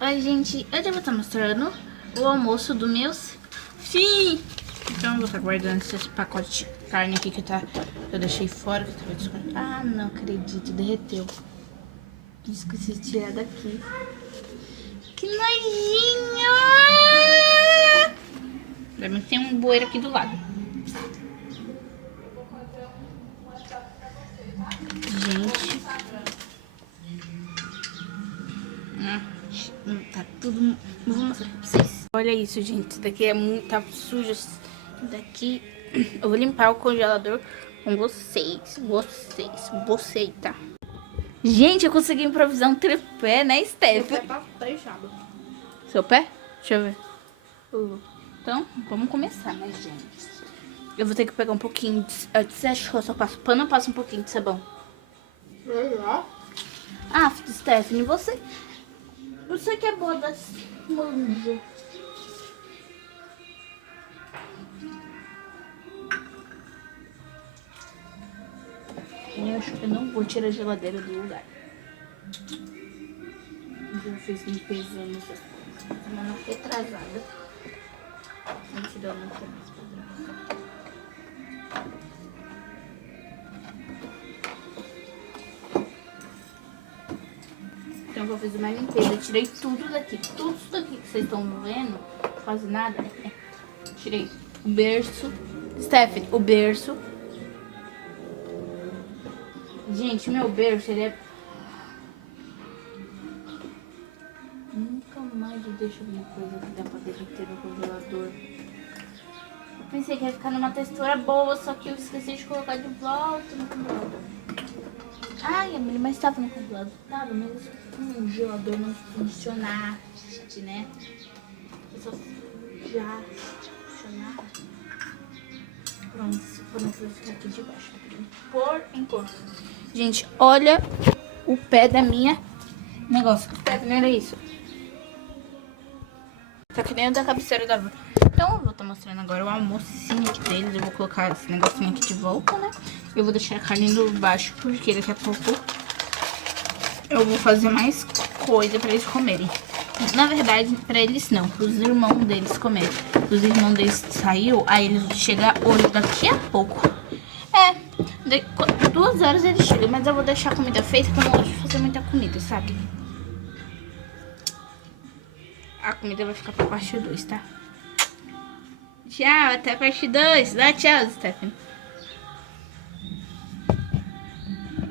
Oi, gente, eu já vou estar mostrando o almoço do meus filhos. Então eu vou estar guardando esse pacote de carne aqui que eu deixei fora. Que tava descontado. Ah, não acredito, derreteu. Esqueci de tirar daqui. Que nojinho! Também tem um bueiro aqui do lado. Gente. Tá tudo... Vou mostrar pra vocês. Olha isso, gente. Isso daqui é muito... Tá sujo. Isso daqui... Eu vou limpar o congelador com vocês. Vocês, tá? Gente, eu consegui improvisar um tripé, né, Steph? Meu pé tá fechado. Seu pé? Deixa eu ver. Então, vamos começar, né, gente? Eu vou ter que pegar um pouquinho de... Você acha que eu só passo pano ou passo um pouquinho de sabão? Ah, Stephanie, você que é boa das manjas. Eu acho que eu não vou tirar a geladeira do lugar. Eu já fiz limpeza nessas coisas. Semana retrasada. Mentira, eu não tinha mais padrão. Então eu vou fazer uma limpeza. Eu tirei tudo daqui. Tudo isso daqui que vocês estão vendo. Quase nada. Tirei o berço. Stephanie, o berço. Gente, meu berço, ele é... Nunca mais eu deixo alguma coisa que dá pra derreter no congelador. Eu pensei que ia ficar numa textura boa, só que eu esqueci de colocar de volta no congelador. Ai, Emily, mas estava no congelador. Tava, mas o congelador não funcionasse, né? Eu só já funcionava. Pronto, vai ficar aqui debaixo. Por enquanto. Gente, olha o pé da minha negócio. Não era isso. Tá que nem o da cabeceira da avó. Então eu vou estar mostrando agora o almocinho deles. Eu vou colocar esse negocinho aqui de volta, né? Eu vou deixar a carne no baixo, porque daqui a pouco eu vou fazer mais coisa pra eles comerem. Na verdade, pra eles não, pros irmãos deles comerem. Os irmãos deles saiu, aí eles chegam hoje, daqui a pouco. 2 horas eles chegam, mas eu vou deixar a comida feita, porque eu não gosto de fazer muita comida, sabe? A comida vai ficar pra parte 2, tá? Tchau, até a parte 2. Dá tchau, Stephanie.